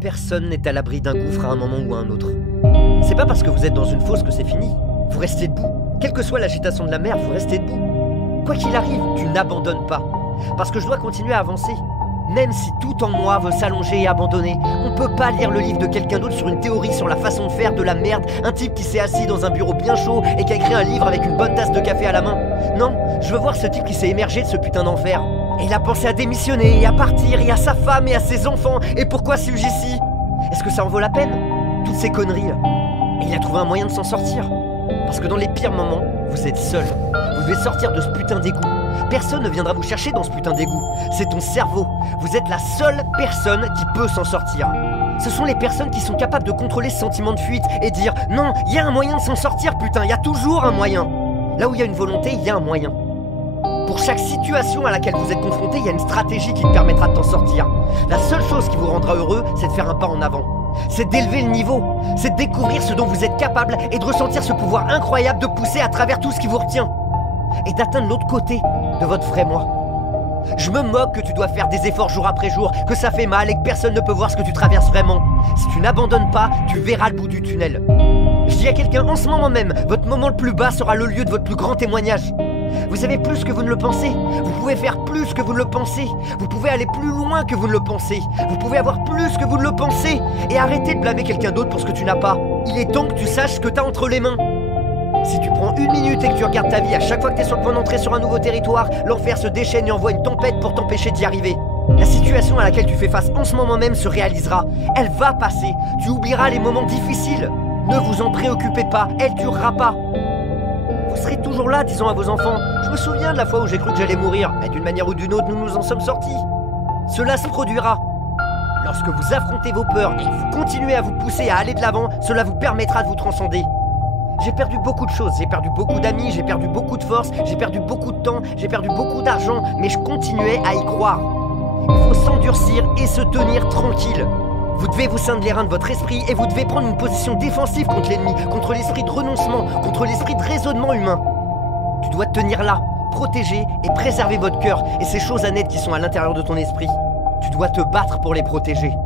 Personne n'est à l'abri d'un gouffre à un moment ou à un autre. C'est pas parce que vous êtes dans une fosse que c'est fini. Vous restez debout. Quelle que soit l'agitation de la mer, vous restez debout. Quoi qu'il arrive, tu n'abandonnes pas. Parce que je dois continuer à avancer. Même si tout en moi veut s'allonger et abandonner, on peut pas lire le livre de quelqu'un d'autre sur une théorie sur la façon de faire de la merde, un type qui s'est assis dans un bureau bien chaud et qui a écrit un livre avec une bonne tasse de café à la main. Non, je veux voir ce type qui s'est émergé de ce putain d'enfer. Et il a pensé à démissionner et à partir et à sa femme et à ses enfants. Et pourquoi suis-je ici? Est-ce que ça en vaut la peine? Toutes ces conneries là. Et il a trouvé un moyen de s'en sortir. Parce que dans les pires moments, vous êtes seul. Vous devez sortir de ce putain d'égout. Personne ne viendra vous chercher dans ce putain d'égout. C'est ton cerveau. Vous êtes la seule personne qui peut s'en sortir. Ce sont les personnes qui sont capables de contrôler ce sentiment de fuite et dire « Non, il y a un moyen de s'en sortir, putain, il y a toujours un moyen !» Là où il y a une volonté, il y a un moyen. Pour chaque situation à laquelle vous êtes confronté, il y a une stratégie qui te permettra de t'en sortir. La seule chose qui vous rendra heureux, c'est de faire un pas en avant. C'est d'élever le niveau. C'est de découvrir ce dont vous êtes capable et de ressentir ce pouvoir incroyable de pousser à travers tout ce qui vous retient. Et d'atteindre l'autre côté de votre vrai moi. Je me moque que tu dois faire des efforts jour après jour, que ça fait mal et que personne ne peut voir ce que tu traverses vraiment. Si tu n'abandonnes pas, tu verras le bout du tunnel. Je dis à quelqu'un en ce moment même, votre moment le plus bas sera le lieu de votre plus grand témoignage. Vous savez plus que vous ne le pensez. Vous pouvez faire plus que vous ne le pensez. Vous pouvez aller plus loin que vous ne le pensez. Vous pouvez avoir plus que vous ne le pensez. Et arrêtez de blâmer quelqu'un d'autre pour ce que tu n'as pas. Il est temps que tu saches ce que tu as entre les mains. Si tu prends une minute et que tu regardes ta vie à chaque fois que tu es sur le point d'entrer sur un nouveau territoire, l'enfer se déchaîne et envoie une tempête pour t'empêcher d'y arriver. La situation à laquelle tu fais face en ce moment même se réalisera. Elle va passer. Tu oublieras les moments difficiles. Ne vous en préoccupez pas, elle durera pas. Vous serez toujours là, disons à vos enfants. Je me souviens de la fois où j'ai cru que j'allais mourir, mais d'une manière ou d'une autre, nous nous en sommes sortis. Cela se produira. Lorsque vous affrontez vos peurs et que vous continuez à vous pousser à aller de l'avant, cela vous permettra de vous transcender. J'ai perdu beaucoup de choses, j'ai perdu beaucoup d'amis, j'ai perdu beaucoup de force, j'ai perdu beaucoup de temps, j'ai perdu beaucoup d'argent, mais je continuais à y croire. Il faut s'endurcir et se tenir tranquille. Vous devez vous ceindre les reins de votre esprit et vous devez prendre une position défensive contre l'ennemi, contre l'esprit de renoncement, contre l'esprit de raisonnement humain. Tu dois te tenir là, protéger et préserver votre cœur et ces choses à naître qui sont à l'intérieur de ton esprit. Tu dois te battre pour les protéger.